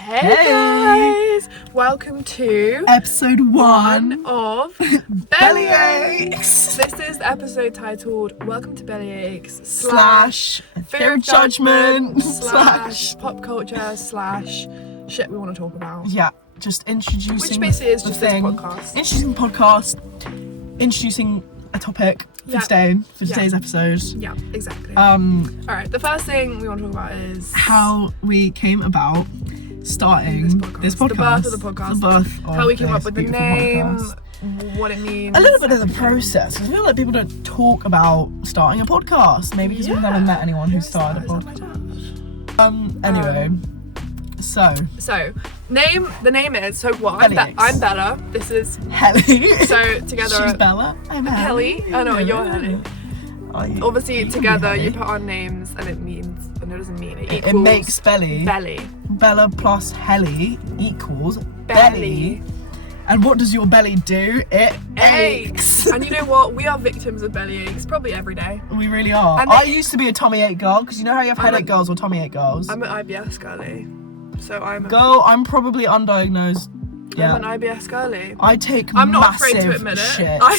Hey guys! Welcome to episode 1 of Bellyaches. This is the episode titled Welcome to Bellyaches / Fear of Judgement / pop culture / shit we want to talk about. Yeah, just introducing. Which basically is just this podcast. Introducing a topic for today's episode. Yeah, exactly. Alright, the first thing we want to talk about is how we came about starting this podcast. The birth of the podcast. The birth of how we came up with the name, podcast. what it means. A little bit of the process. I feel like people don't talk about starting a podcast. Maybe because we've never met anyone who started a podcast. Anyway. So the name is, so what? I'm Bella. This is Hely. So together. She's Bella. I'm Hely. Oh no, you're Hely. Obviously together you put on names and it doesn't mean it equals. It makes belly. Bella plus Hely equals belly. And what does your belly do? It aches. And you know what? We are victims of belly aches probably every day. We really are. I used to be a tummy ache girl, because you know how you have headache girls or tummy ache girls? I'm an IBS girly. So I'm probably undiagnosed. Yeah. I'm an IBS girly. I'm not afraid to admit it. Shit. I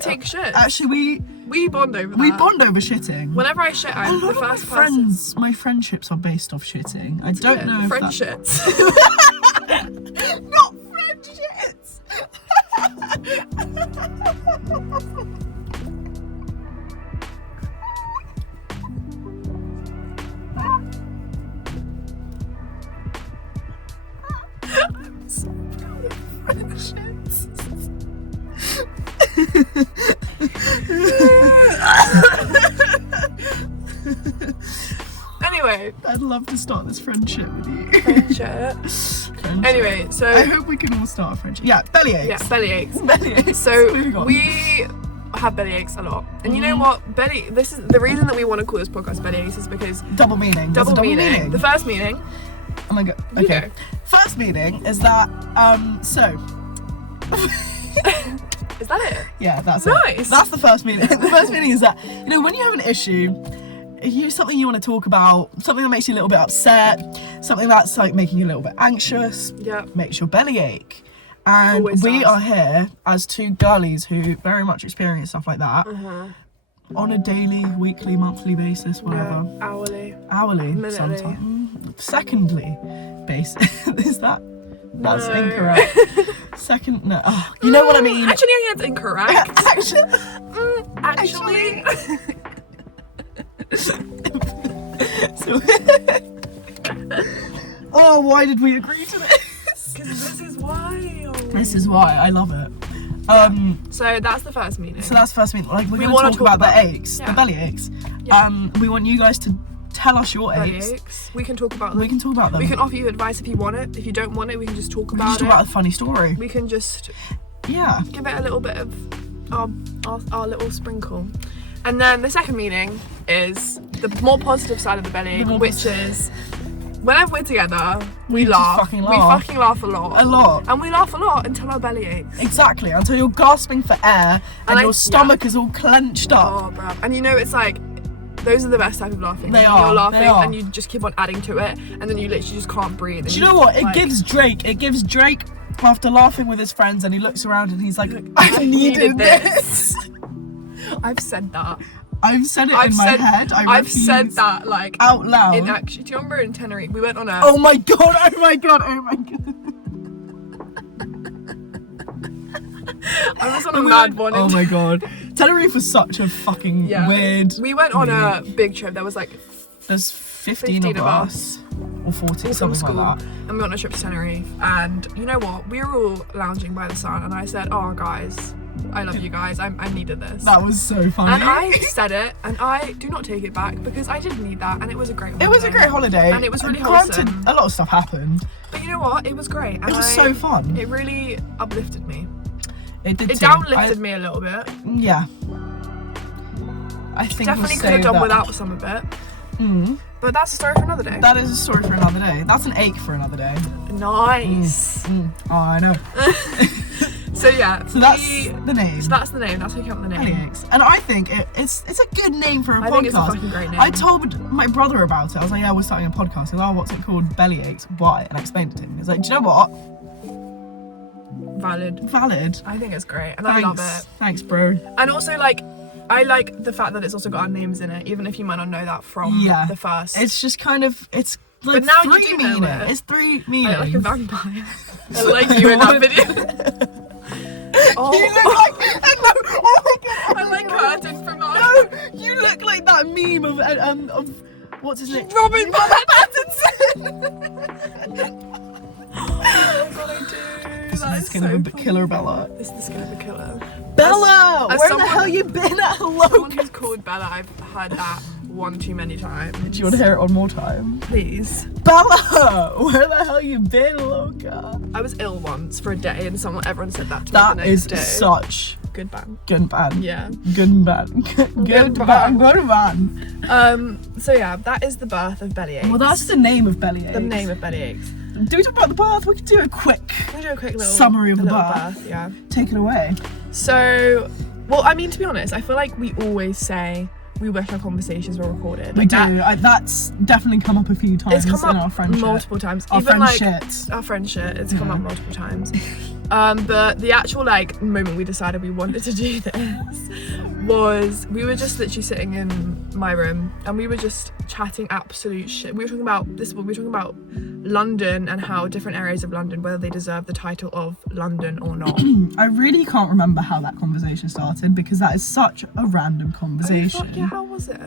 take shit. Actually, we bond over that. We bond over shitting. Whenever I shit, I'm the first person. My friendships are based off shitting. I don't know if friendships. Not friendships. I'm so proud of friendships. Anyway, I'd love to start this friendship with you. Friendship. Anyway, so I hope we can all start a friendship. Yeah, bellyaches. Yeah, bellyaches. Bellyaches. So we have bellyaches a lot, and you know what? This is the reason that we want to call this podcast Bellyaches is because double meaning. Double meaning. The first meaning. Oh my god. Okay. First meaning is that so. Is that it? Yeah, that's nice. It. That's the first meaning. The first meaning is that, you know, when you have an issue, something you want to talk about, something that makes you a little bit upset, something that's like making you a little bit anxious, makes your belly ache. And we are here as two girlies who very much experience stuff like that on a daily, weekly, monthly basis, whatever. Yeah, hourly, sometimes. Secondly basis. Is that? That's incorrect. Second, no. Oh, you know what I mean? Actually, I think it's incorrect. Actually. Oh, why did we agree to this? Because this is wild. This is why I love it. So that's the first meaning. Like we're going to talk about the aches, the belly aches. Yeah. We want you guys to tell us your aches. We can talk about them. We can offer you advice if you want it. If you don't want it, we can just talk about it. Talk about a funny story. We can just give it a little bit of our little sprinkle. And then the second meaning is the more positive side of the belly, which is whenever we're together, we laugh. We fucking laugh a lot. And we laugh a lot until our belly aches. Exactly, until you're gasping for air and your stomach is all clenched up. Oh, bruv. And you know, it's like, those are the best type of laughing. They are. You're laughing and you just keep on adding to it, and then you literally just can't breathe. Do you know what? It gives Drake after laughing with his friends, and he looks around and he's like, I needed this. I've said that. I've said it in my head. I've said that like out loud. Do you remember in Tenerife? We went on a. Oh my god! I was on a mad one. Oh my god! Tenerife was such a fucking weird. We went on a big trip. There was like there's 15 of us. Or 40, something like that. And we went on a trip to Tenerife, and you know what? We were all lounging by the sun, and I said, "Oh guys, I love you guys. I needed this." That was so funny. And I said it, and I do not take it back because I did need that, and it was a great holiday. It was a great holiday. And it was really wholesome. Granted, a lot of stuff happened. But you know what? It was great. And it was so fun. It really uplifted me. It did. It downlifted me a little bit. Yeah. I think definitely could have done without some of it. But that's a story for another day. That is a story for another day. That's an ache for another day. Nice. Oh, I know. So yeah. So that's the name. So that's the name. That's how you count the name. Bellyaches. And I think it's a good name for a podcast. I think it's a fucking great name. I told my brother about it. I was like, yeah, we're starting a podcast. He was like, oh, what's it called? Bellyaches. Why? And I explained it to him. He was like, do you know what? Valid. I think it's great, and Thanks. I love it. Thanks, bro. And also, like, I like the fact that it's also got our names in it, even if you might not know that from the first. It's just kind of, it's like but now three you do know meanings. it. It's three meanings. Like a vampire. I like you in that video. Oh. You look like, oh my god. I like Curtin from our. No, you look like that meme of what's his name? Robin Pattinson. Oh god, I do. This That is is the skin of a killer, Bella. This is the skin of a killer. Bella, as where someone, the hell you been at, someone Loca? who's called Bella, I've heard that one too many times. Do you want to hear it one more time? Please. Bella, where the hell you been, Loca? I was ill once for a day, and everyone said that to me the That next is day. such Good ban. good ban. Yeah. Good ban. Good ban. Good ban. So yeah, that is the birth of Bellyaches. Well, that's the name of Bellyaches. the name of Bellyaches. Do we talk about the birth? We could do a quick We'll do a quick little summary of the little birth. Yeah. Take it away. So, well, I mean, to be honest, I feel like we always say we wish our conversations were recorded. We Like do. That's definitely come up a few times It's come in our up friendship. multiple times. Our Even like friendships. our friendship, it's come up multiple times. But the actual like moment we decided we wanted to do this was we were just literally sitting in my room and we were just chatting absolute shit. We were talking about London and how different areas of London, whether they deserve the title of London or not. I really can't remember how that conversation started because that is such a random conversation. Oh, fuck yeah, how was it?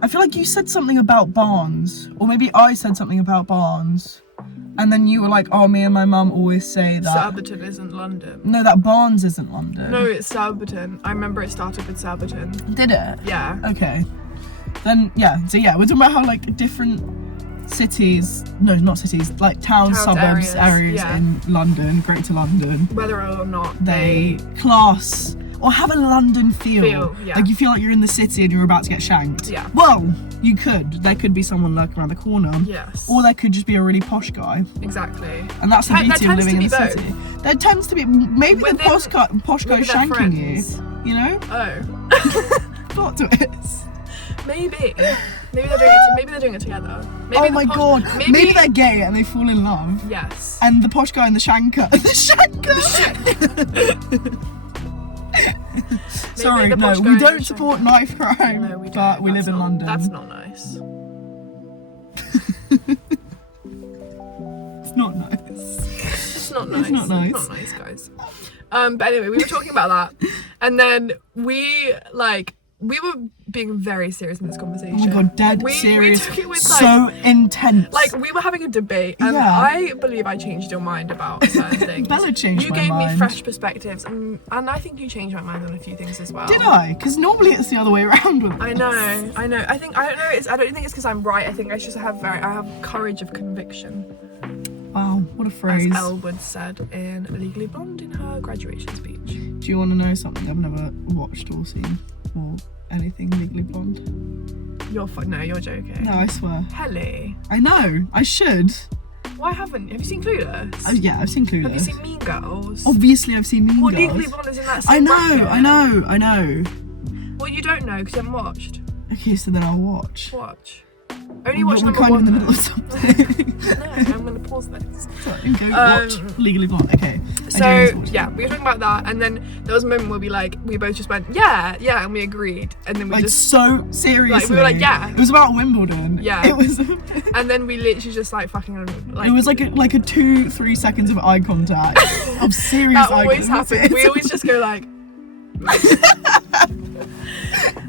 I feel like you said something about Barnes, or maybe I said something about Barnes, and then you were like, oh, me and my mum always say that. Surbiton isn't London. No, that Barnes isn't London. No, it's Surbiton. I remember it started with Surbiton. Did it? Yeah. Okay. Then, yeah. So, yeah, we're talking about how, like, different cities, no, not cities, like towns, suburbs, areas in London, Greater London, whether or not they class or have a London feel. Yeah. Like you feel like you're in the city and you're about to get shanked. Yeah. Well, you could. There could be someone lurking around the corner. Yes. Or there could just be a really posh guy. Exactly. And that's the beauty of living in the both. city. There tends to be, maybe the posh guy is shanking friends. you know? Oh. Plot twist. Maybe. Maybe they're doing it together. Maybe oh my god. Maybe they're gay and they fall in love. Yes. And the posh guy and the shanker. The shanker! Sorry, no, we don't support knife crime, no, we don't. but we live in London. That's not nice. It's not nice. It's not nice. It's not nice. It's not nice, guys. But anyway, we were talking about that, and then we were being very serious in this conversation. Oh my god, dead we serious. took it with so intense. Like we were having a debate, and I believe I changed your mind about certain things. Bella changed my mind. You gave me fresh perspectives, and I think you changed my mind on a few things as well. Did I? Because normally it's the other way around with I know. I don't think it's because I'm right. I think I just have courage of conviction. Wow, what a phrase. As Elle Woods said in Legally Blonde in her graduation speech. Do you want to know something I've never watched or seen or anything Legally Blonde? You're joking. No, I swear. Hely. I know. I should. Why haven't you? Have you seen Clueless? Oh yeah, I've seen Clueless. Have you seen Mean Girls? Obviously, I've seen Mean Girls. Legally Blonde is in that I same know. bracket. Well, you don't know because you haven't watched. Okay, so then I'll watch. Watch. Only watch We're number kind of one. in the middle of something. No, I'm going to pause this. Sorry, go watch Legally Blonde. Okay. So yeah, we were talking about that, and then there was a moment where we both just went yeah, and we agreed, and then we just so seriously. we were like yeah. It was about Wimbledon. Yeah. It was. And then we literally just fucking It was like a 2-3 seconds of eye contact of serious that eye always contact. happens. We always just go like.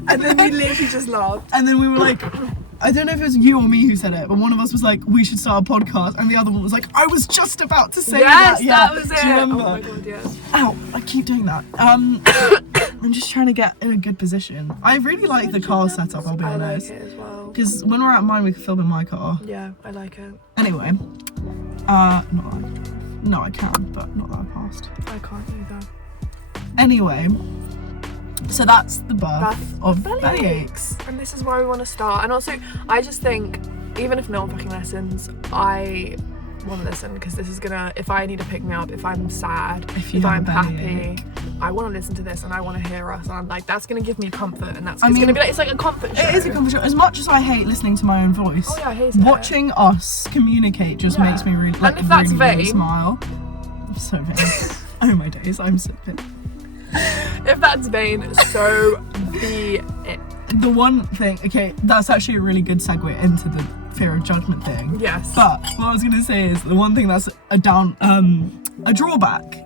And then we literally just laughed. And then we were like, I don't know if it was you or me who said it, but one of us was like, we should start a podcast, and the other one was like, I was just about to say that. Yes, that was it. Do you remember? Oh my god, yes. Ow, I keep doing that. I'm just trying to get in a good position. I really like the car setup, I'll be honest. I like it as well. Because when we're at mine, we can film in my car. Yeah, I like it. Anyway, no, I can, but not that I passed. I can't either. Anyway, so that's the birth of Bellyaches. And this is where we want to start. And also, I just think, even if no one fucking listens, I want to listen, because this is gonna, if I need to pick me up, if I'm sad, if I'm happy, I want to listen to this and I want to hear us, and I'm like, that's gonna give me comfort, and it's gonna be like, it's like a comfort show. It is a comfort show. As much as I hate listening to my own voice, I hate watching us communicate just makes me really, like, and if that's really, really vain, smile. I'm so vain. Oh my days, I'm so vain. If that's vain, so be it. The one thing, okay, that's actually a really good segue into the fear of judgment thing. Yes. But what I was going to say is the one thing that's a drawback,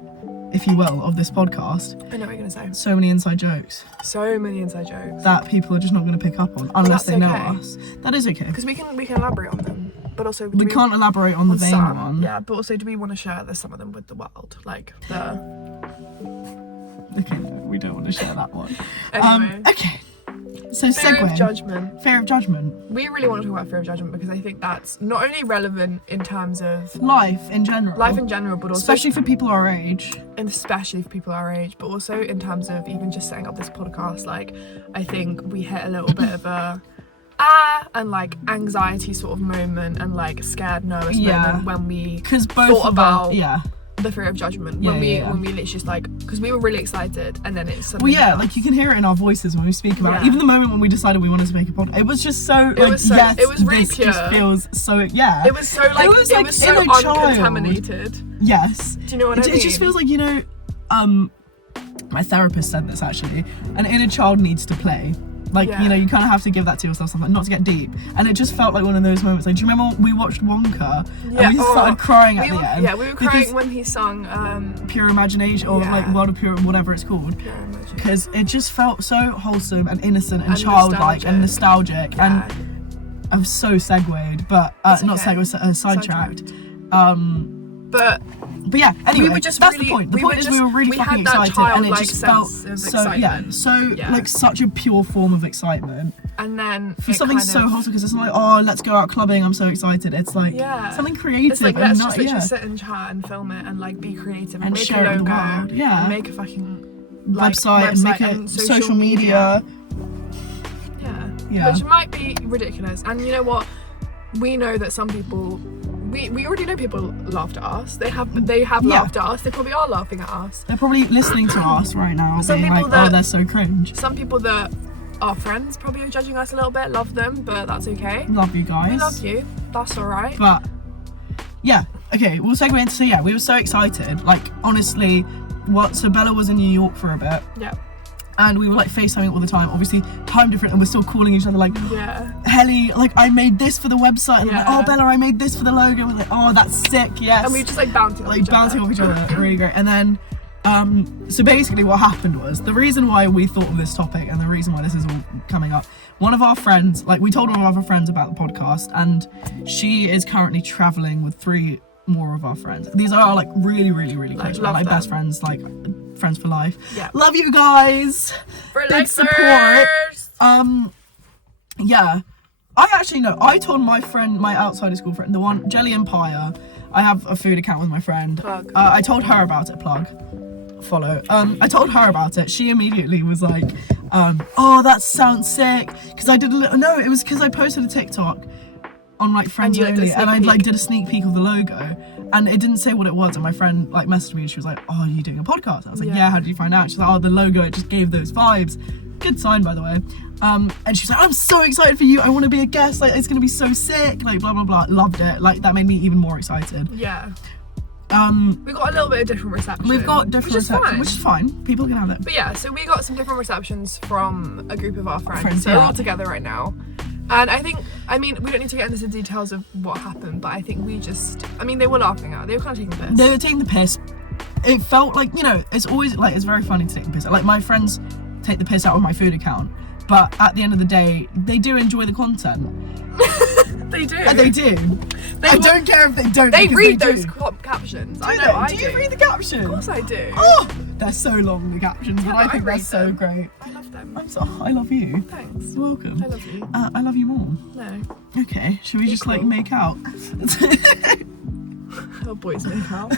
if you will, of this podcast. I know what you're going to say. So many inside jokes. So many inside jokes. That people are just not going to pick up on unless they know okay. us. That is okay. Because we can elaborate on them, but also we can't elaborate on the vain one. Yeah, but also do we want to share some of them with the world, like the. Okay, no, we don't want to share that one. Anyway. Okay. So Fear segue. of judgment. Fear of judgment. We really want to talk about fear of judgment because I think that's not only relevant in terms of life in general, but also especially for people our age, and especially for people our age, but also in terms of even just setting up this podcast. Like, I think we hit a little bit of a and like anxiety sort of moment and like scared nervous moment when we thought about the fear of judgment when we literally just like, because we were really excited and then it's suddenly like you can hear it in our voices when we speak about it. Even the moment when we decided we wanted to make a podcast, it was just so it was really this pure. Just feels so it was so like it was so uncontaminated. Yes. Do you know what I mean? It just feels like, you know, my therapist said this actually, an inner child needs to play. Like, you know, you kind of have to give that to yourself, something, not to get deep. And it just felt like one of those moments. Like, do you remember we watched Wonka and we started crying at the end? Yeah, we were crying when he sung Pure Imagination, or like World of Pure, whatever it's called. Pure Imagination. Because it just felt so wholesome and innocent and childlike and nostalgic. And I'm so segued, but not segued, sidetracked. But yeah, anyway, that's the point. The point is we were really fucking excited, and it just felt like such a pure form of excitement. And then for something so wholesome, because it's not like, oh, let's go out clubbing, I'm so excited. It's like something creative. It's like, let's just literally sit and chat and film it and like be creative and make share a it with the logo, world. and make a fucking website and make a social media. Yeah, which might be ridiculous. And you know what? We know that some people. We already know people laughed at us. They have laughed at us. They probably are laughing at us. They're probably listening to us right now, being like, oh, they're so cringe. Some people that are friends probably are judging us a little bit. Love them, but that's okay. Love you guys. We love you. That's all right. But yeah, okay, we'll segue into we were so excited. Like, honestly, so Bella was in New York for a bit. Yeah. And we were like FaceTiming all the time, obviously time different, and we're still calling each other like, Hely, like I made this for the website, and like, oh Bella, I made this for the logo, we're like, oh that's sick, yes. And we just like bouncing off each other, really great. And then so basically what happened was, the reason why we thought of this topic and the reason why this is all coming up, one of our friends, like we told one of our friends about the podcast, and she is currently traveling with 3 more of our friends. These are like really, really, really close, like best friends, like friends for life. Yeah. Love you guys. Big support. Yeah. I actually know. I told my friend, my outside of school friend, the one Jelly Empire. I have a food account with my friend. Plug. I told her about it. Follow. I told her about it. She immediately was like, "Oh, that sounds sick." Because I did a little. No, it was because I posted a TikTok on like friends only, and I like did a sneak peek of the logo, and it didn't say what it was, and my friend like messaged me and she was like, oh, are you doing a podcast? I was like, yeah, how did you find out? She's like, oh, the logo, it just gave those vibes. Good sign, by the way. And she's like, I'm so excited for you, I want to be a guest, like it's gonna be so sick, like blah blah blah. Loved it. Like that made me even more excited. We got a little bit of different reception. Which is fine. People can have it. But yeah, so we got some different receptions from a group of our friends. They're all together right now. And I mean, we don't need to get into the details of what happened, but I think they were laughing at it. They were kind of taking the piss. They were taking the piss. It felt like, you know, it's always like, it's very funny to take the piss. Like my friends take the piss out of my food account, but at the end of the day, they do enjoy the content. They do. They do. I don't care if they don't. They read those captions. I know I do. Do you read the captions? Of course I do. Oh, they're so long, the captions, but I think they're so great. I love them. I love you. Thanks. You're welcome. I love you. I love you more. No. Okay, should we just like make out? Oh, boys make out.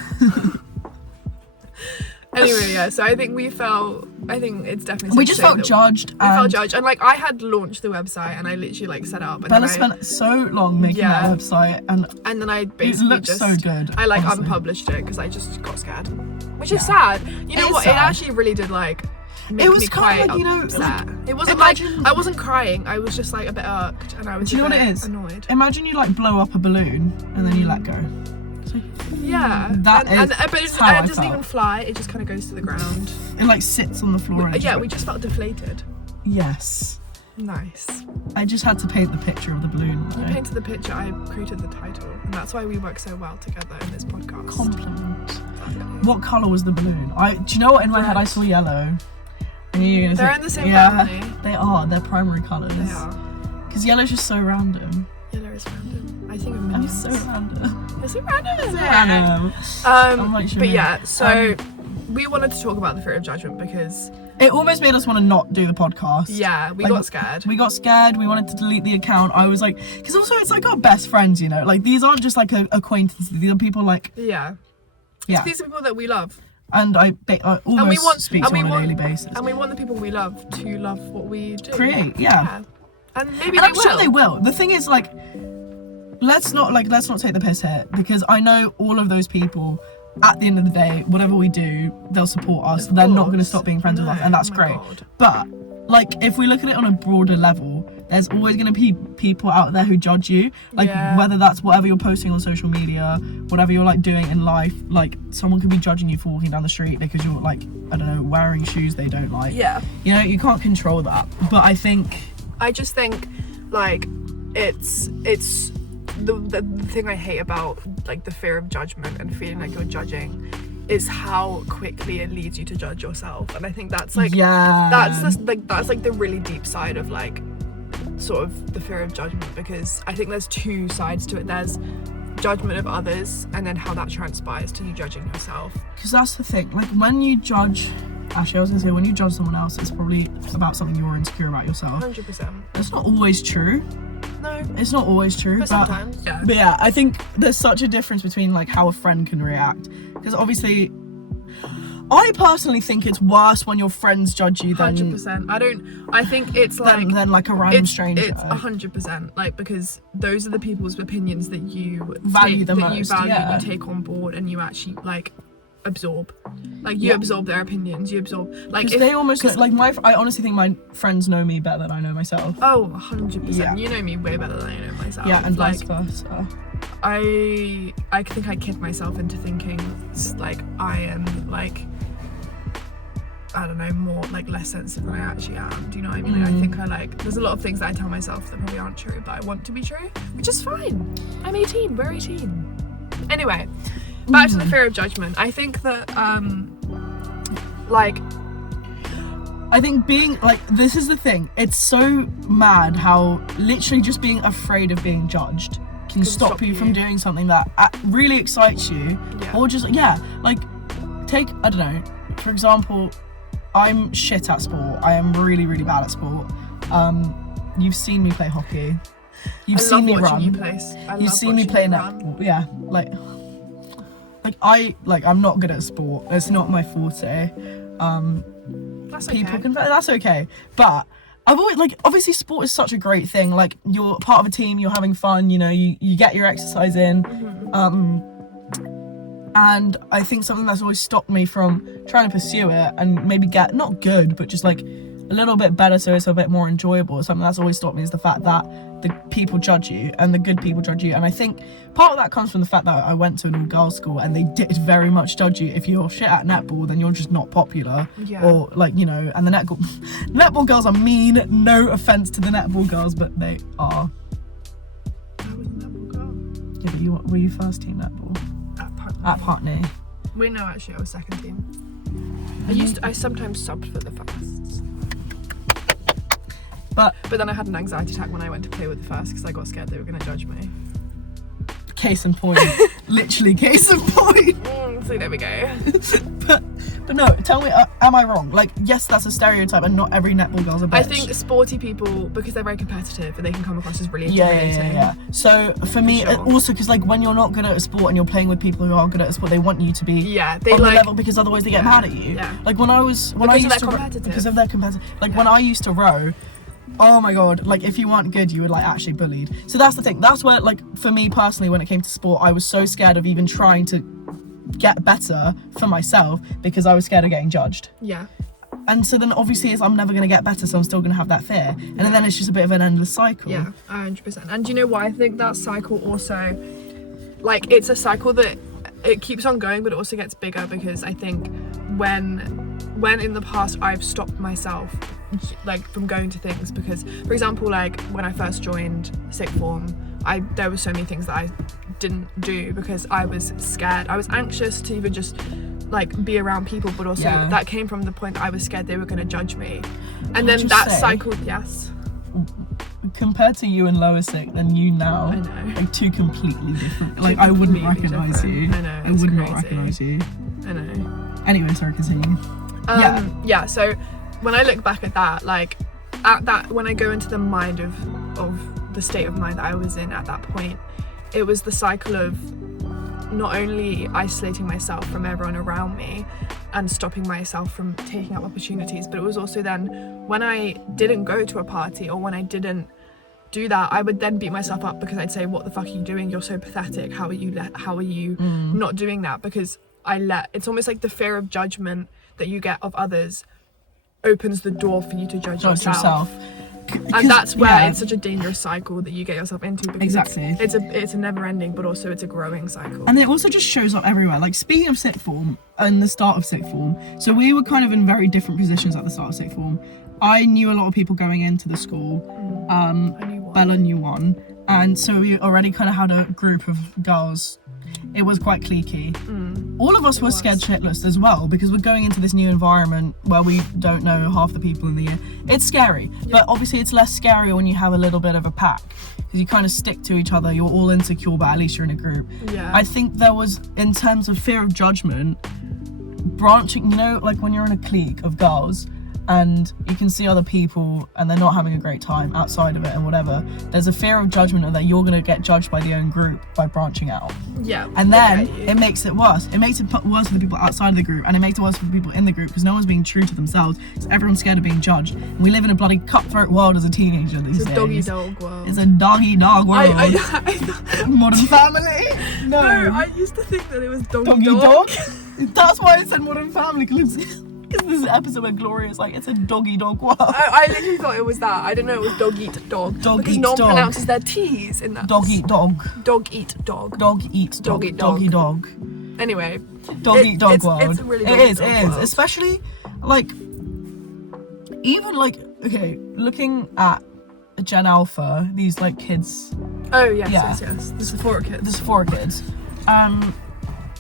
Anyway, yeah, so I think it's definitely... We just felt judged. We felt judged. And, like, I had launched the website and I literally, like, set it up. And Bella spent so long making that website. And then I basically looked so good. I, like, honestly. unpublished it because I just got scared. Which is sad. You know what? Sad. It actually really did, like... It was me kind of like, upset. like, it wasn't imagine, like I wasn't crying. I was just like a bit irked, and I was. Do you know what it is? Annoyed. Imagine you like blow up a balloon and then you let go. Yeah. But it doesn't even fly. It just kind of goes to the ground. It like sits on the floor. We just felt deflated. Yes. Nice. I just had to paint the picture of the balloon. You painted the picture. I created the title, and that's why we work so well together in this podcast. Compliment. Exactly. What colour was the balloon? Do you know what? In my head, I saw yellow. They're in the same family. They are. They're primary colours. They are. Because yellow's just so random. Yellow is random. I think of minions. I'm so random. It's so random, isn't it? Random. But yeah, so we wanted to talk about the fear of judgment because it almost made us want to not do the podcast. Yeah, we got scared. We got scared. We wanted to delete the account. I was like, because also it's like our best friends, you know. Like these aren't just like acquaintances. These are people like. Yeah. These are people that we love. And I almost speak to them on a daily basis. And we want the people we love to love what we do. Create, yeah. And maybe I'm sure they will. The thing is, like, let's not take the piss here, because I know all of those people. At the end of the day, whatever we do, they'll support us. They're not going to stop being friends with us, and that's great. God. But like, if we look at it on a broader level, there's always going to be people out there who judge you. Like whether that's whatever you're posting on social media, whatever you're like doing in life. Like someone could be judging you for walking down the street because you're like, I don't know, wearing shoes they don't like. Yeah. You know, you can't control that. But I just think like it's the thing I hate about like the fear of judgment and feeling like you're judging is how quickly it leads you to judge yourself. And I think that's like that's the really deep side of like sort of the fear of judgment, because I think there's two sides to it. There's judgment of others and then how that transpires to you judging yourself. Because that's the thing, like when you judge, actually I was gonna say when you judge someone else, it's probably about something you're insecure about yourself. 100%. It's not always true. No. It's not always true. But sometimes. But yeah, I think there's such a difference between like how a friend can react. Because obviously, I personally think it's worse when your friends judge you than 100%. I think it's like than like a random stranger. It's 100%. Like, because those are the people's opinions that you value and you take on board and you actually like absorb. Like you absorb their opinions. You absorb like they almost like I honestly think my friends know me better than I know myself. Oh, 100%. Yeah. You know me way better than I know myself. Yeah, and vice versa. I think I kid myself into thinking like I am like, I don't know, more like less sensitive than I actually am. Do you know what I mean? Like, I think I like there's a lot of things that I tell myself that probably aren't true, but I want to be true, which is fine. I'm 18. We're 18. Anyway, back to the fear of judgment. I think that I think being like, this is the thing, it's so mad how literally just being afraid of being judged can stop you from doing something that really excites you. Or just like take, I don't know, for example, I'm shit at sport. I am really, really bad at sport. You've seen me play hockey. You've seen me run. You've seen me play netball. Yeah, I'm not good at sport. It's not my forte. That's people okay. can. That's okay. But I've always obviously sport is such a great thing. Like you're part of a team. You're having fun. You know, you get your exercise in. And I think something that's always stopped me from trying to pursue it and maybe get not good, but just like a little bit better, so it's a bit more enjoyable. Something that's always stopped me is the fact that the people judge you and the good people judge you. And I think part of that comes from the fact that I went to an all-girls school and they did very much judge you. If you're shit at netball, then you're just not popular. Or and the netball girls are mean. No offense to the netball girls, but they are. I was a netball girl. Yeah, but were you first team netball? At Putney. We know actually I was second team. I sometimes subbed for the firsts. But then I had an anxiety attack when I went to play with the first because I got scared they were going to judge me. case in point. Literally case in point. So there we go. But no, tell me, am I wrong? Like, yes, that's a stereotype, and not every netball girl's a bitch. I think sporty people, because they're very competitive, they can come across as really intimidating. Yeah. So for me, sure. also because like when you're not good at a sport and you're playing with people who are good at a sport, they want you to be on the level, because otherwise they get mad at you. Yeah. Like when I used to because of their competitive. Like when I used to row. Oh my god, like if you weren't good, you were like actually bullied. So that's the thing. That's where, like, for me personally, when it came to sport, I was so scared of even trying to get better for myself because I was scared of getting judged. Yeah. And so then obviously I'm never going to get better, so I'm still going to have that fear. And then it's just a bit of an endless cycle. Yeah, 100%. And do you know why I think that cycle also, like, it's a cycle that it keeps on going, but it also gets bigger, because I think when in the past I've stopped myself like from going to things, because for example, like when I first joined sixth form, there were so many things that I didn't do because I was scared. I was anxious to even just like be around people, but also that came from the point that I was scared they were going to judge me. And then that cycle, yes. Compared to you in lower sixth and you now, I know. Like two completely different. Like I wouldn't recognise you. I know. I would not recognise you. I know. Anyway, sorry, continue. Yeah. So when I look back at that, like when I go into the mind of the state of mind that I was in at that point, it was the cycle of not only isolating myself from everyone around me and stopping myself from taking up opportunities, but it was also then when I didn't go to a party or when I didn't do that, I would then beat myself up because I'd say, what the fuck are you doing? You're so pathetic. How are you not doing that? Because it's almost like the fear of judgment that you get of others opens the door for you to judge yourself. And that's where it's such a dangerous cycle that you get yourself into, because it's a never ending, but also it's a growing cycle. And it also just shows up everywhere. Like speaking of sixth form and the start of sixth form, so we were kind of in very different positions at the start of sixth form. I knew a lot of people going into the school. Bella knew one, and so we already kind of had a group of girls. It was quite cliquey. All of us were scared shitless as well, because we're going into this new environment where we don't know half the people in the year. It's scary, but obviously it's less scary when you have a little bit of a pack, because you kind of stick to each other. You're all insecure, but at least you're in a group. I think there was, in terms of fear of judgment, branching, you know, like when you're in a clique of girls and you can see other people and they're not having a great time outside of it and whatever, there's a fear of judgment that you're going to get judged by the own group by branching out. And then it makes it worse. It makes it worse for the people outside of the group, and it makes it worse for the people in the group, because no one's being true to themselves, because everyone's scared of being judged. And we live in a bloody cutthroat world as a teenager these days. It's a doggy-dog world. It's a doggy-dog world. Modern Family? No, I used to think that it was doggy-dog. That's wwhy I said Modern Family, because this is an episode where Gloria's like, it's a doggy-dog world. I literally thought it was that. I didn't know it was dog-eat-dog. Because no one pronounces their T's in that. Dog-eat-dog. Dog-eat-dog. Dog-eat-dog. Doggy-dog. Anyway. Dog-eat-dog world. It's a really it is. Especially, like, even like, okay, looking at Gen Alpha, these like kids. Oh, yes. The Sephora kids.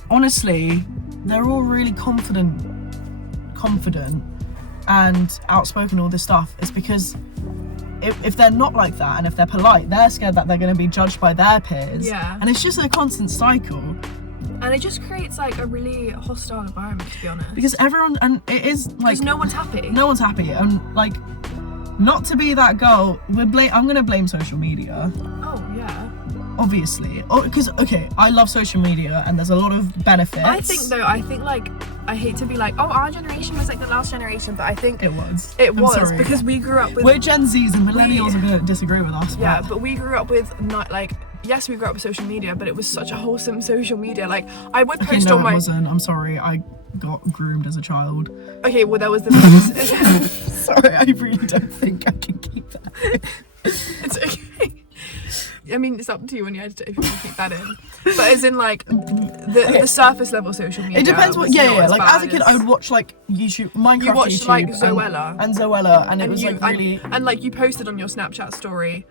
Honestly, they're all really confident and outspoken, all this stuff. It's because if they're not like that, and if they're polite, they're scared that they're going to be judged by their peers. And it's just a constant cycle, and it just creates like a really hostile environment, to be honest, because everyone, and it is like, no one's happy, and like, not to be that girl, I'm going to blame social media. Obviously, because I love social media and there's a lot of benefits. I think like, I hate to be like, oh, our generation was like the last generation, but I think it was because we grew up with, we're Gen Zs and millennials are going to disagree with us. But we grew up with not like, yes, we grew up with social media, but it was such a wholesome social media. Like I would post on my. It wasn't. I'm sorry, I got groomed as a child. Okay, well there was the. Sorry, I really don't think I can keep that. It's okay. I mean, it's up to you when you edit it if you want to keep that in. But as in, like, the surface level social media. It depends what. Like as a kid, I would watch like YouTube, Minecraft. You watched YouTube like Zoella and Zoella, and it was like really. And like you posted on your Snapchat story.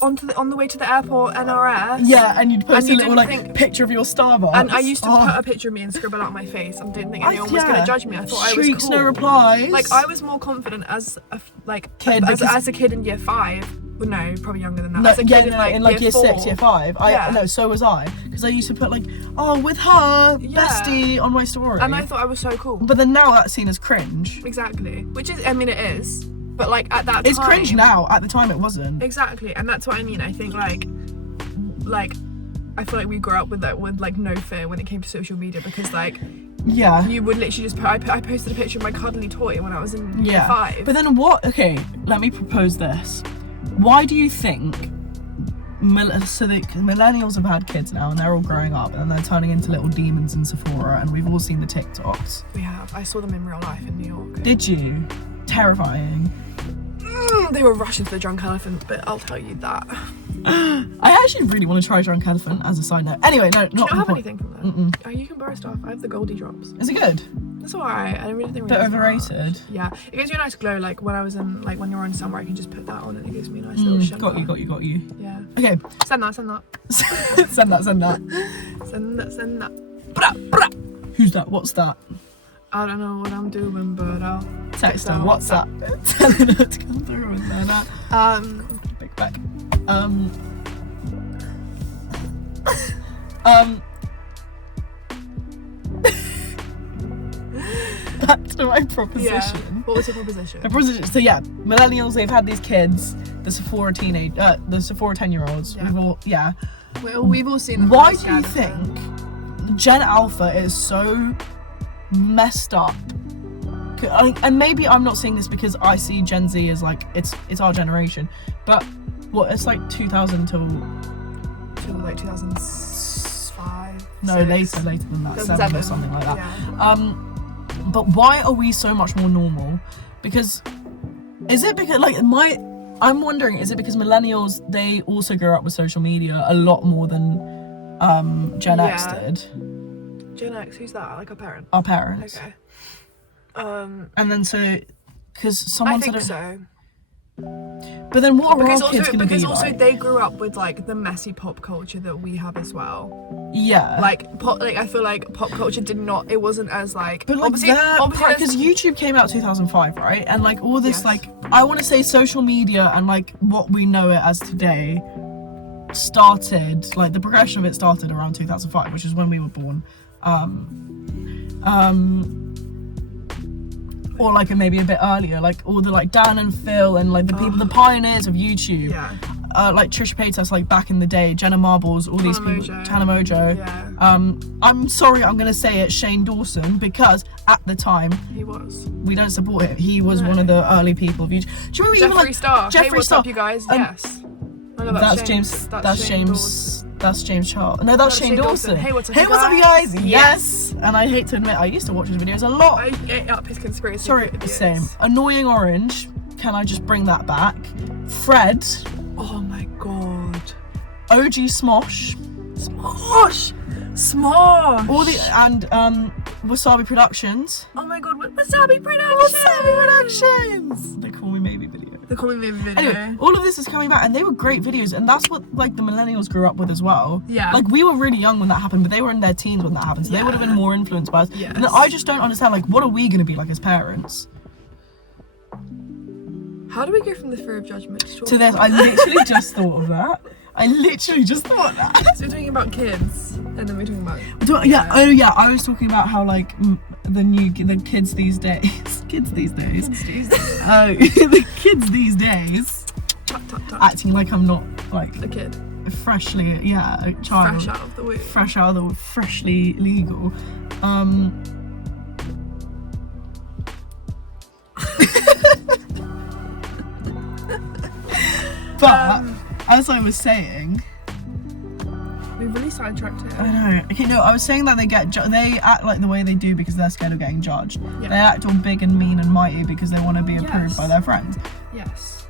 On the way to the airport, NRS. Yeah, and you'd post a little picture of your Starbucks. And I used to put a picture of me and scribble out my face. I didn't think anyone was going to judge me. I thought Streaks, I was cool. no replies. Like I was more confident as a kid in year 5 Well, no, probably younger than that. No, As a kid in like year 6, year 5. No, so was I. Because I used to put like, oh, with her, bestie on my story. And I thought I was so cool. But then now that's seen as cringe. Exactly. Which is, I mean, it is. But like at that time. It's cringe now. At the time, it wasn't. Exactly. And that's what I mean. I think like, I feel like we grew up with that, with like no fear when it came to social media, because like, yeah, you would literally just I posted a picture of my cuddly toy when I was in year 5. But then what? Okay, let me propose this. Why do you think so the millennials have had kids now and they're all growing up and they're turning into little demons in Sephora, and we've all seen the TikToks? We have. I saw them in real life in New York. Did you? Terrifying. They were rushing to the drunk elephant, but I'll tell you that. I actually really want to try drunk elephant as a side note. Anyway, no, Do you not have anything from them? Oh, you can borrow stuff. I have the Goldie drops. Is it good? It's alright. I don't really think. Bit overrated. Yeah, it gives you a nice glow. Like when I was in, like when you're on summer, I can just put that on and it gives me a nice little shimmer. Got you. Yeah. Okay. Send that. Send that. Send that. Who's that? What's that? I don't know what I'm doing, but I'll text her. What's that? Telling her to come through with that. Big back. Back to my proposition. Yeah. What was your proposition? My proposition. So yeah, millennials, they've had these kids, the Sephora 10-year-olds. Yeah. We've all seen them. Why do you think Gen Alpha is so messed up? And maybe I'm not seeing this because I see Gen Z as like it's our generation, but what, it's like 2000 till like 2005. No, later than that, 7 or something like that. Yeah. But why are we so much more normal? Because is it because I'm wondering, is it because millennials, they also grew up with social media a lot more than Gen X did? Gen X, who's that? Like our parents? Our parents. Okay. And then so, because someone I think so. But then what are our kids going to be Because also like? they grew up with like the messy pop culture that we have as well. Yeah. I feel like pop culture it wasn't as like. But like because YouTube came out 2005, right? And like all this I want to say social media and like what we know it as today started, like the progression of it started around 2005, which is when we were born. Or like maybe a bit earlier, like all the like Dan and Phil and like the people, the pioneers of YouTube. Yeah. Like Trisha Paytas, like back in the day, Jenna Marbles, all these people, Tana Mojo. Yeah. I'm sorry, I'm gonna say it, Shane Dawson, because at the time he was. We don't support it. He was one of the early people of YouTube. Do you remember Jeffree Star? Jeffree hey, what's Star? up, you guys? Yes. Oh, no, that's James. That's James Charles. No, that's Shane Dawson. Hey, what's up, you guys? Yes. And I hate to admit, I used to watch his videos a lot. I ate up his conspiracy. Sorry, videos. same. Annoying Orange. Can I just bring that back? Fred. Oh my god. OG Smosh. Smosh. All the Wasabi Productions. Oh my god, Wasabi Productions. They call me maybe video. Anyway, all of this is coming back, and they were great videos, and that's what like the millennials grew up with as well. Yeah. Like we were really young when that happened, but they were in their teens when that happened, so they would have been more influenced by us. Yes. And I just don't understand, like, what are we going to be like as parents? How do we go from the fear of judgment to this? I literally just thought of that. So we're talking about kids, and then we're talking about I was talking about how like the kids these days acting like I'm not like a kid, freshly a child, fresh out of the womb, freshly legal. But as I was saying, we really sidetracked it. I know. Okay, no, I was saying that they act like the way they do because they're scared of getting judged. Yeah. They act all big and mean and mighty because they want to be approved by their friends. Yes.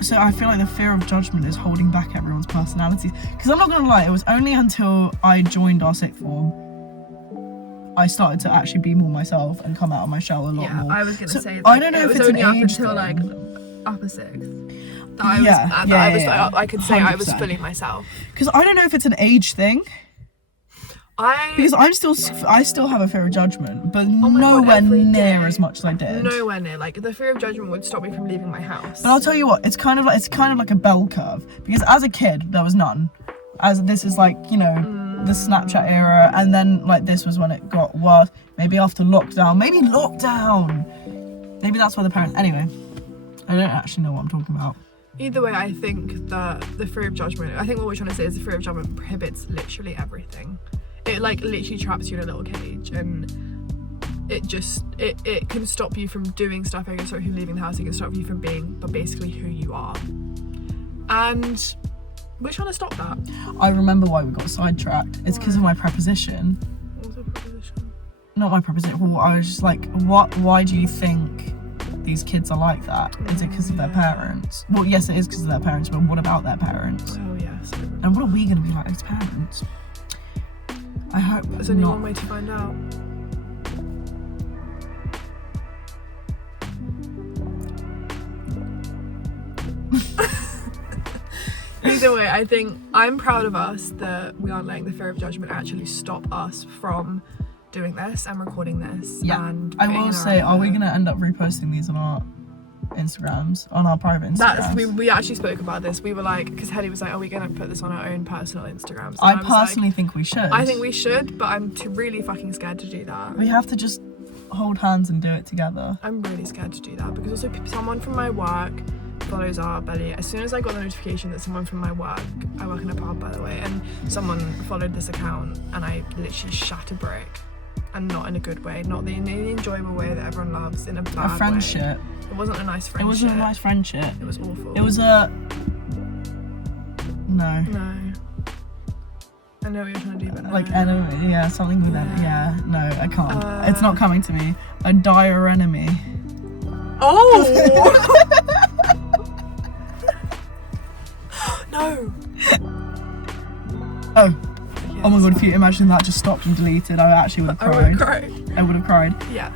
So I feel like the fear of judgment is holding back everyone's personalities. Because I'm not gonna lie, it was only until I joined our sixth form I started to actually be more myself and come out of my shell a lot more. I was gonna say that. I don't know if it's an age until like upper sixth. I could say 100%. I was fully myself. Because I don't know if it's an age thing. Because I still have a fear of judgment, but my God, nowhere every near day. as much as I did. Nowhere near. Like, the fear of judgment would stop me from leaving my house. But I'll tell you what, it's kind of like a bell curve. Because as a kid, there was none. As this is like, you know, the Snapchat era, and then like this was when it got worse. Maybe after lockdown. Maybe that's why the parents. Anyway, I don't actually know what I'm talking about. Either way, I think that the fear of judgment, I think what we're trying to say is the fear of judgment prohibits literally everything. It like literally traps you in a little cage, and it can stop you from doing stuff. It can stop you from leaving the house. It can stop you from being, but basically who you are. And we're trying to stop that. I remember why we got sidetracked. It's because of my preposition. What's a preposition? Not my preposition. Well, I was just like, why do you think these kids are like that? Is it because of their parents? Well, yes, it is because of their parents, but what about their parents? Oh yes. And what are we going to be like as parents? I hope There's only one way to find out. Either way, I think I'm proud of us that we aren't letting the fear of judgment actually stop us from doing this and recording this. Yeah. And I will say, are we going to end up reposting these on our Instagrams, on our private Instagrams? We actually spoke about this. We were like, because Hely was like, are we going to put this on our own personal Instagrams? And I personally think we should. I think we should, but I'm really fucking scared to do that. We have to just hold hands and do it together. I'm really scared to do that because also someone from my work follows our belly. As soon as I got the notification that someone from my work, I work in a pub by the way, and someone followed this account, and I literally shat a brick. And not in a good way, not the enjoyable way that everyone loves, in a bad way. A friendship. It wasn't a nice friendship. It wasn't a nice friendship. It was awful. It was a... No. No. I know what you're trying to do, but no. Like enemy, yeah, something with enemy. Yeah, no, I can't. It's not coming to me. A dire enemy. Oh! No! Oh. Oh my god, if you imagine that just stopped and deleted, I actually would have cried. I would have cried. Yeah.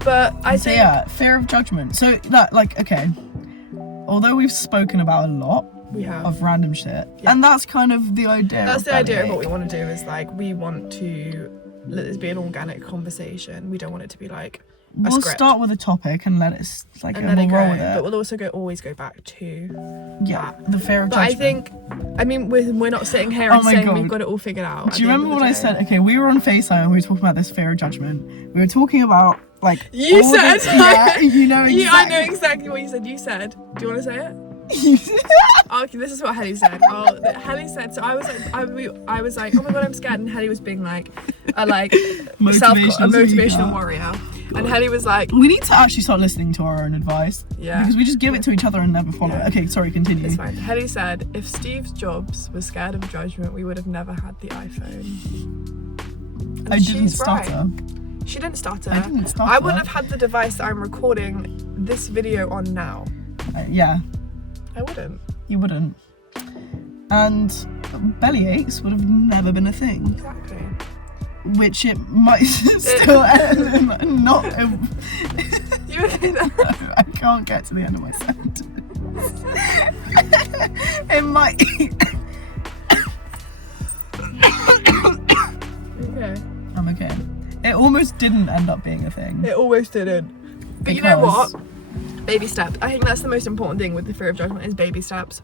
But I think... yeah, fear of judgment. So that, like, okay, although we've spoken about a lot of random shit, and that's kind of the idea. That's the idea of what we want to do, is like, we want to let this be an organic conversation. We don't want it to be like we'll start with a topic and let it like and we'll roll with it. But we'll also always go back to the fear of judgment. I think we're not sitting here and saying we've got it all figured out. Do you remember what I said? Okay, we were on FaceTime and we were talking about this fear of judgment. We were talking about like you said you know exactly. I know exactly what you said. You said, do you want to say it? Okay, this is what Hely said. Hely said, so I was like, oh my god, I'm scared, and Hely was being like a motivational warrior. God. And Hely was like, we need to actually start listening to our own advice. Yeah. Because we just give it to each other and never follow it. Okay, sorry, continue. It's fine. Hely said, if Steve Jobs was scared of judgment, we would have never had the iPhone. And I didn't stutter. Right. She didn't stutter. I didn't stutter. I wouldn't have had the device that I'm recording this video on now. Yeah. I wouldn't. You wouldn't. And bellyaches would have never been a thing. Exactly. Which it might still not. You would say that? No, I can't get to the end of my sentence. It might. Okay. I'm okay. It almost didn't end up being a thing. It almost didn't. But you know what? Baby steps. I think that's the most important thing with the fear of judgment, is baby steps.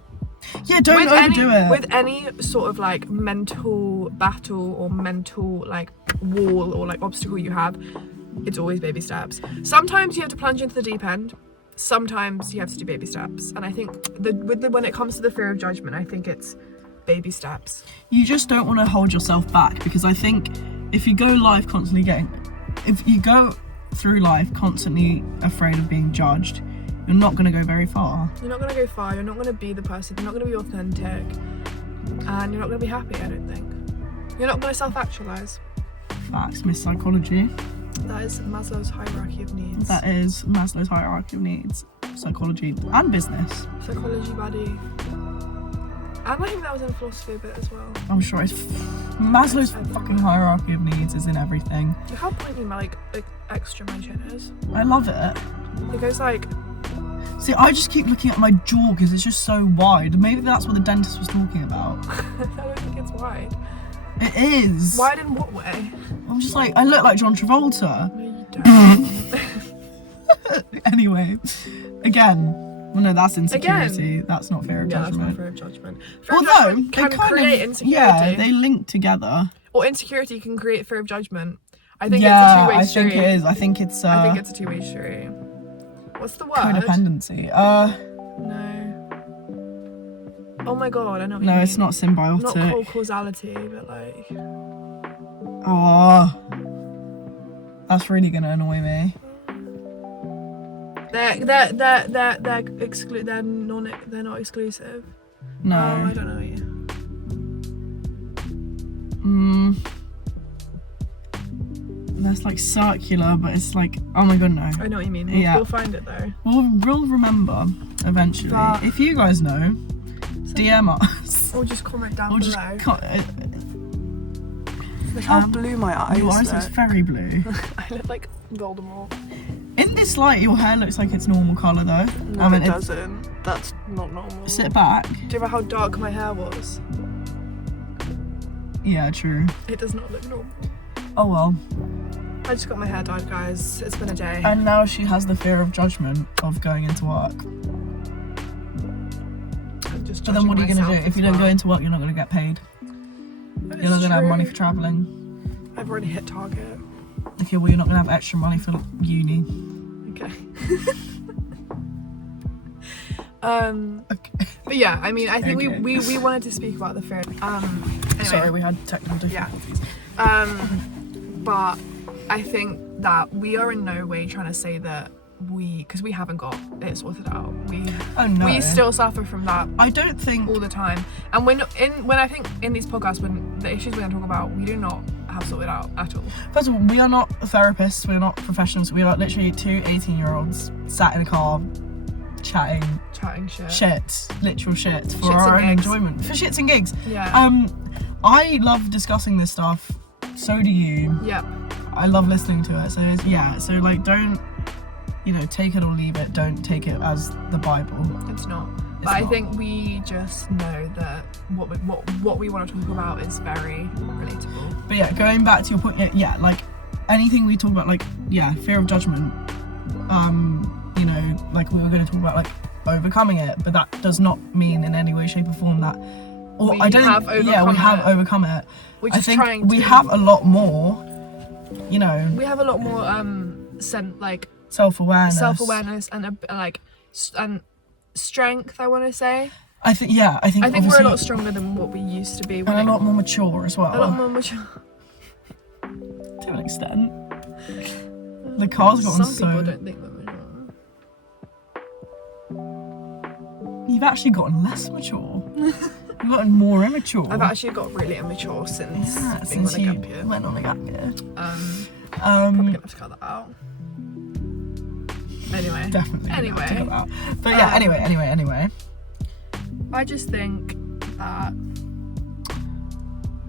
Yeah, don't overdo it. With any sort of like mental battle or mental like wall or like obstacle you have, it's always baby steps. Sometimes you have to plunge into the deep end. Sometimes you have to do baby steps. And I think when it comes to the fear of judgment, I think it's baby steps. You just don't want to hold yourself back, because I think if you go through life constantly afraid of being judged, you're not going to go very far. You're not going to go far. You're not going to be the person. You're not going to be authentic. And you're not going to be happy, I don't think. You're not going to self-actualize. Facts, Miss Psychology. That is Maslow's hierarchy of needs. That is Maslow's hierarchy of needs. Psychology and business. Psychology buddy. And I think that was in philosophy a bit as well. I'm sure it's Maslow's fucking hierarchy of needs is in everything. Look how pointy my like extra my chin is. I love it. It goes like... See, I just keep looking at my jaw because it's just so wide. Maybe that's what the dentist was talking about. I don't think it's wide. It is. Wide in what way? I'm just like, I look like John Travolta. No, you don't. Anyway, again, well, no, that's insecurity. Again. That's not fear of Yeah, judgment. that's not fear of judgment. Fear of Although, judgment they can kind create of, insecurity. yeah, they link together. Or insecurity can create fear of judgment. I think it's a two-way street. I think it is. I think it's a two-way street. What's the word? Codependency. No. Oh my god, I know what you No, mean. it's not symbiotic. Not called causality, but like... Oh. That's really gonna annoy me. They're not exclusive. No. Oh, I don't know you. That's like circular, but it's like, oh my god, no. I know what you mean. We'll find it though. We'll remember eventually. But if you guys know, DM us. Or just comment down Or below. just Look how blue my eyes your eyes look. is very blue. I look like Voldemort. In this light, your hair looks like it's normal colour though. No, it doesn't. That's not normal. Sit back. Do you remember how dark my hair was? Yeah, true. It does not look normal. Oh well. I just got my hair dyed, guys. It's been a day. And now she has the fear of judgment of going into work. Just But then what are you going to do? If you don't go well. into work, you're not going to get paid. That You're not is going to have money true. for travelling. I've already hit target. Okay, well, you're not going to have extra money for uni. Okay. Okay. But yeah, I mean, I think Okay. we wanted to speak about the fear. Anyway. Sorry, we had technical difficulties. But I think that we are in no way trying to say that because we haven't got it sorted out. Oh no. We still suffer from that I don't think. all the time. And when I think in these podcasts, when the issues we're going to talk about, we do not have sorted out at all. First of all, we are not therapists. We're not professionals. We are literally two 18-year-olds sat in a car, chatting shit, literal shit for Shits our and own gigs. enjoyment, for shits and gigs. Yeah. I love discussing this stuff. So do you. Yep. I love listening to it. So it's, yeah. So like, don't, take it or leave it. Don't take it as the Bible. It's not. But I think we just know that what we want to talk about is very relatable. But yeah, going back to your point, yeah, like anything we talk about, like fear of judgment. Like we were going to talk about like overcoming it, but that does not mean in any way, shape, or form that. Or We I don't. have think, yeah, we overcome have it. overcome it. We're I just think trying we to. have a lot more. We have a lot more self-awareness and and strength. I want to say. I think we're a obviously lot stronger than what we used to be. and a lot more mature as well. A lot more mature. To an extent. The car's gotten Some people don't think we're mature. You've actually gotten less mature. You've gotten more immature. I've actually got really immature since being since on a you gap year. went on a gap year. Probably gonna have to cut that out. Anyway. Definitely. Anyway. To cut that out. But yeah, anyway. I just think that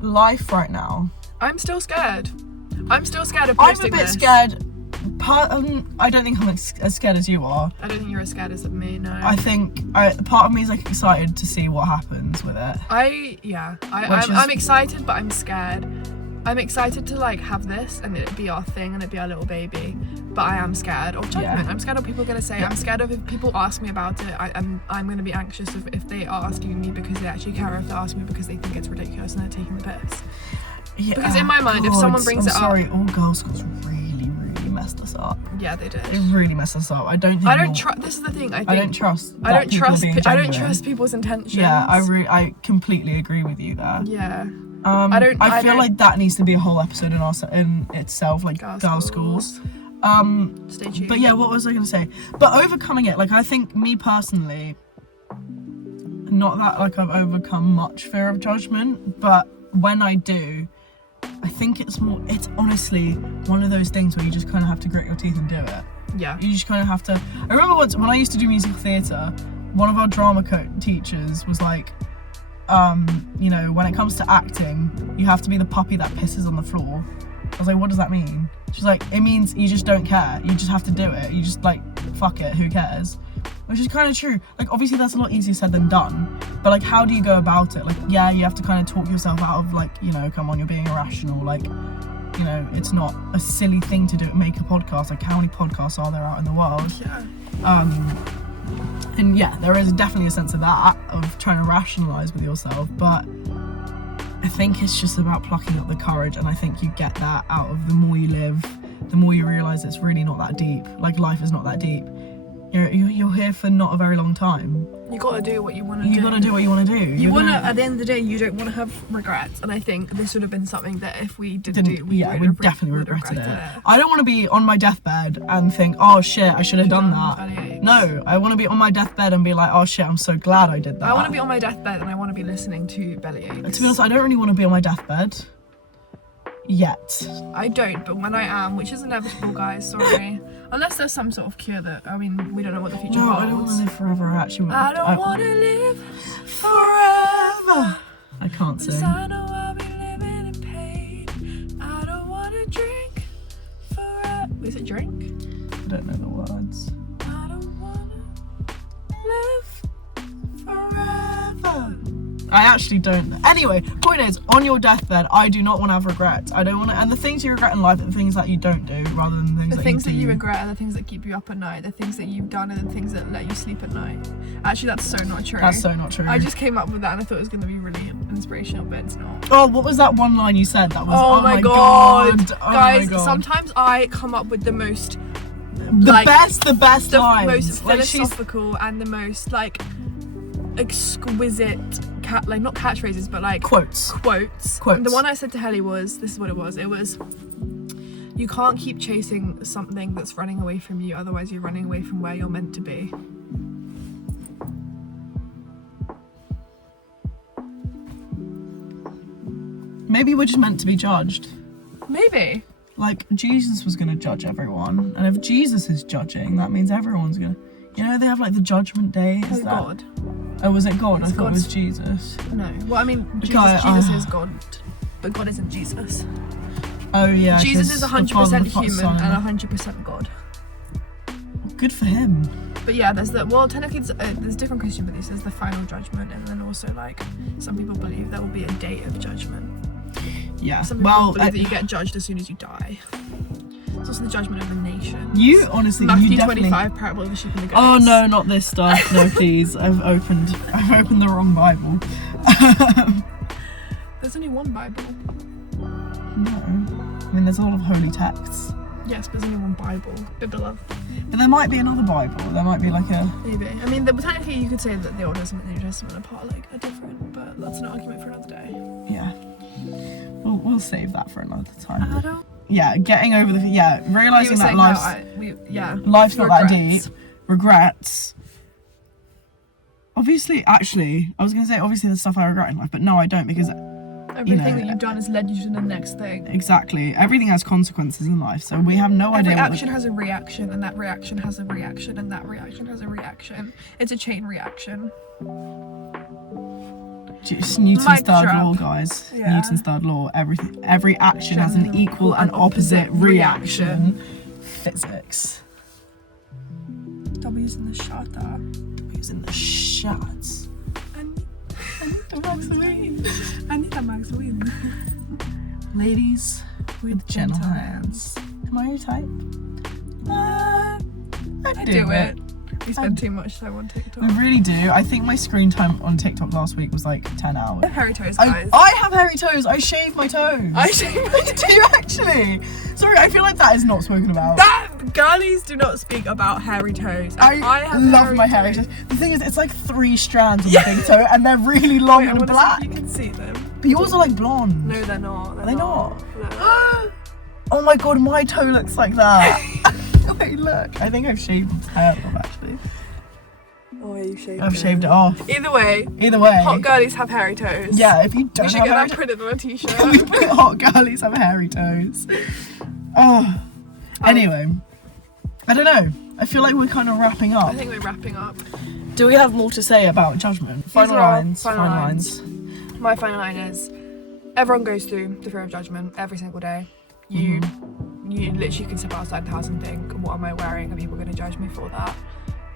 Life right now. I'm still scared. I'm still scared of I'm posting a bit this. scared. I don't think I'm as scared as you are. I don't think you're as scared as me, no. I think part of me is like excited to see what happens with it. I'm excited, but I'm scared. I'm excited to like have this and it be our thing and it be our little baby, but I am scared of judgment. Yeah. I'm scared of people are gonna say. I'm scared of if people ask me about it. I'm gonna be anxious if they are asking me because they actually care, or if they ask me because they think it's ridiculous and they're taking the piss. Yeah, Because in my mind, if someone brings it up, all girls' schools really messed us up. yeah, they did. It really messed us up. I don't trust. This is the thing. I don't trust. I don't people trust. being I don't genuine. trust people's intentions. Yeah, I completely agree with you there. Yeah. I feel like that needs to be a whole episode in itself, like girls' schools. Stay tuned. But yeah, what was I gonna say? But overcoming it, like I think me personally, not that like I've overcome much fear of judgment, but when I do, I think it's honestly one of those things where you just kind of have to grit your teeth and do it. Yeah. You just kind of have to. I remember once when I used to do musical theatre, one of our drama teachers was like, when it comes to acting, you have to be the puppy that pisses on the floor. I was like, what does that mean? She's like, it means you just don't care. You just have to do it. You just like, fuck it, who cares? which is kind of true. Like, obviously that's a lot easier said than done, but like, how do you go about it? Like, yeah, you have to kind of talk yourself out of, like, you know, come on, you're being irrational. Like, you know, it's not a silly thing to do, make a podcast. Like, how many podcasts are there out in the world? And yeah, there is definitely a sense of that, of trying to rationalise with yourself, but I think it's just about plucking up the courage, and I think you get that out of the more you live, the more you realise it's really not that deep. Like, life is not that deep. You're here for not a very long time. You gotta do what you want to do. You gotta do what you want to do. You wanna, at the end of the day, you don't want to have regrets. And I think this would have been something that if we didn't do, we definitely regretted it. I don't want to be on my deathbed and think, oh shit, I should have done that. No, I want to be on my deathbed and be like, oh shit, I'm so glad I did that. I want to be on my deathbed and I want to be listening to Bellyaches. To be honest, I don't really want to be on my deathbed. Yet. I don't, but when I am, which is inevitable, guys, sorry. Unless there's some sort of cure that, I mean, we don't know what the future holds. I don't want to live forever, actually. I don't want to live forever. I can't sing. 'Cause I know I'll be living in pain. I don't want to drink forever. Is it drink? I don't know the words. I don't want to live forever. I actually don't. Anyway, point is, on your deathbed, I do not want to have regrets. I don't want to. And the things you regret in life are the things that you don't do, rather than the things that you regret are the things that keep you up at night. The things that you've done are the things that let you sleep at night. Actually, that's so not true. That's so not true. I just came up with that and I thought it was going to be really inspirational, but it's not. Oh, what was that one line you said? That was. Oh my god. Guys, sometimes I come up with the most. The best lines. The most philosophical and the most like exquisite. Like not catchphrases, but like quotes. And the one I said to Hely was, this is what it was, you can't keep chasing something that's running away from you, otherwise you're running away from where you're meant to be. Maybe we're just meant to be judged. Maybe. Like, Jesus was going to judge everyone, and if Jesus is judging, that means everyone's going to, you know, they have like the Judgment Day. Is that God? Oh, was it God? I thought it was Jesus. No. Well, I mean, Jesus is God, but God isn't Jesus. Oh, yeah. Jesus is 100% human and 100% God. Good for him. But yeah, technically there's different Christian beliefs. There's the final judgment, and then also like some people believe there will be a day of judgment. Yeah. Some people believe that you get judged as soon as you die. It's also the judgment of the nations. You honestly, Matthew 25, parable of the sheep and the goats. Oh no, not this stuff. No, please. I've opened the wrong Bible. There's only one Bible. No. I mean, there's a lot of holy texts. Yes, but there's only one Bible. But there might be another Bible. There might be like a. Maybe. I mean, technically you could say that the Old Testament and the New Testament are different, but that's an argument for another day. Yeah. We'll save that for another time. I don't. Yeah, getting over realising that life's not that deep. Regrets. Obviously, actually, I was going to say obviously there's stuff I regret in life, but no, I don't, because everything that you've done has led you to the next thing. Exactly. Everything has consequences in life, so we have no idea. Every action has a reaction, and that reaction has a reaction, and that reaction has a reaction. It's a chain reaction. It's Newton's third law, guys. Yeah. Newton's third law. Every action has an equal and opposite reaction. Physics. W's in the shot. W's in the shots. I need the Maxwell. I need the Maxwell. Ladies with gentle hands. Am I your type? I do it. We spend too much time on TikTok. We really do. I think my screen time on TikTok last week was like 10 hours. I have hairy toes, guys. I have hairy toes. I shave my toes. Do you actually? Sorry, I feel like that is not spoken about. Girlies do not speak about hairy toes. I love my hairy toes. The thing is, it's like 3 strands on my big toe, and they're really long and black. You can see them. But yours are like blonde. No, they're not. Are they not? No. Oh my god, my toe looks like that. Wait, look. I think I've shaved its hair off, actually. Oh, yeah, you shaved it. I've shaved it off. Either way. Hot girlies have hairy toes. Yeah, if you don't have hairy toes. We should get that printed on a t-shirt. We put hot girlies have hairy toes. Oh. Anyway. I don't know. I feel like we're kind of wrapping up. I think we're wrapping up. Do we have more to say about Judgment? Final lines. My final line is, everyone goes through the fear of judgment every single day. You literally can step outside the house and think, what am I wearing? Are people going to judge me for that?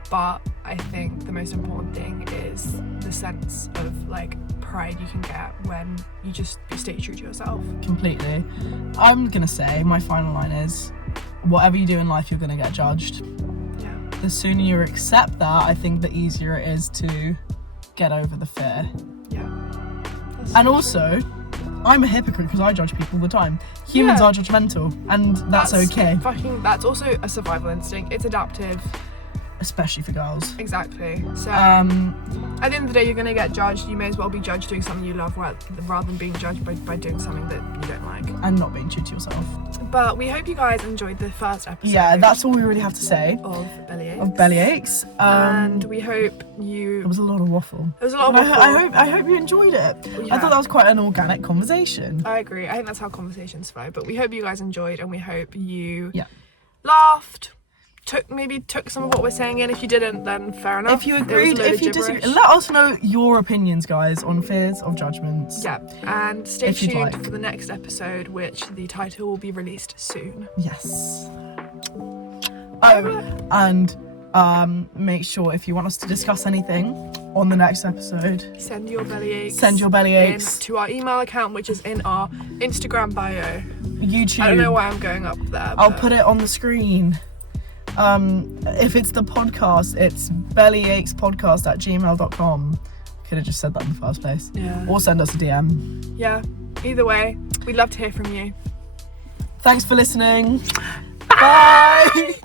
but I think the most important thing is the sense of like pride you can get when you just stay true to yourself. Completely. I'm gonna say my final line is, whatever you do in life, you're gonna get judged. Yeah. The sooner you accept that, I think the easier it is to get over the fear. Yeah. And also, I'm a hypocrite because I judge people all the time. Humans are judgmental, and that's okay. That's also a survival instinct. It's adaptive. Especially for girls. Exactly. So at the end of the day, you're going to get judged. You may as well be judged doing something you love rather than being judged by doing something that you don't like. And not being true to yourself. But we hope you guys enjoyed the first episode. Yeah, that's all we really have to say. Of Bellyaches. Of Bellyaches. And we hope you... It was a lot of waffle. It was a lot of waffle. I hope you enjoyed it. Yeah. I thought that was quite an organic conversation. I agree. I think that's how conversations flow. But we hope you guys enjoyed, and we hope you laughed. Took some of what we're saying in. If you didn't, then fair enough. If you agreed, if you disagreed, let us know your opinions, guys, on fears of judgments. Yeah, and stay tuned for the next episode, which the title will be released soon. Yes. Oh, and make sure if you want us to discuss anything on the next episode, send your bellyaches to our email account, which is in our Instagram bio. YouTube. I don't know why I'm going up there. I'll put it on the screen. If it's the podcast, it's bellyachespodcast@gmail.com. Could have just said that in the first place. Yeah. Or send us a DM. Yeah. Either way, we'd love to hear from you. Thanks for listening. Bye.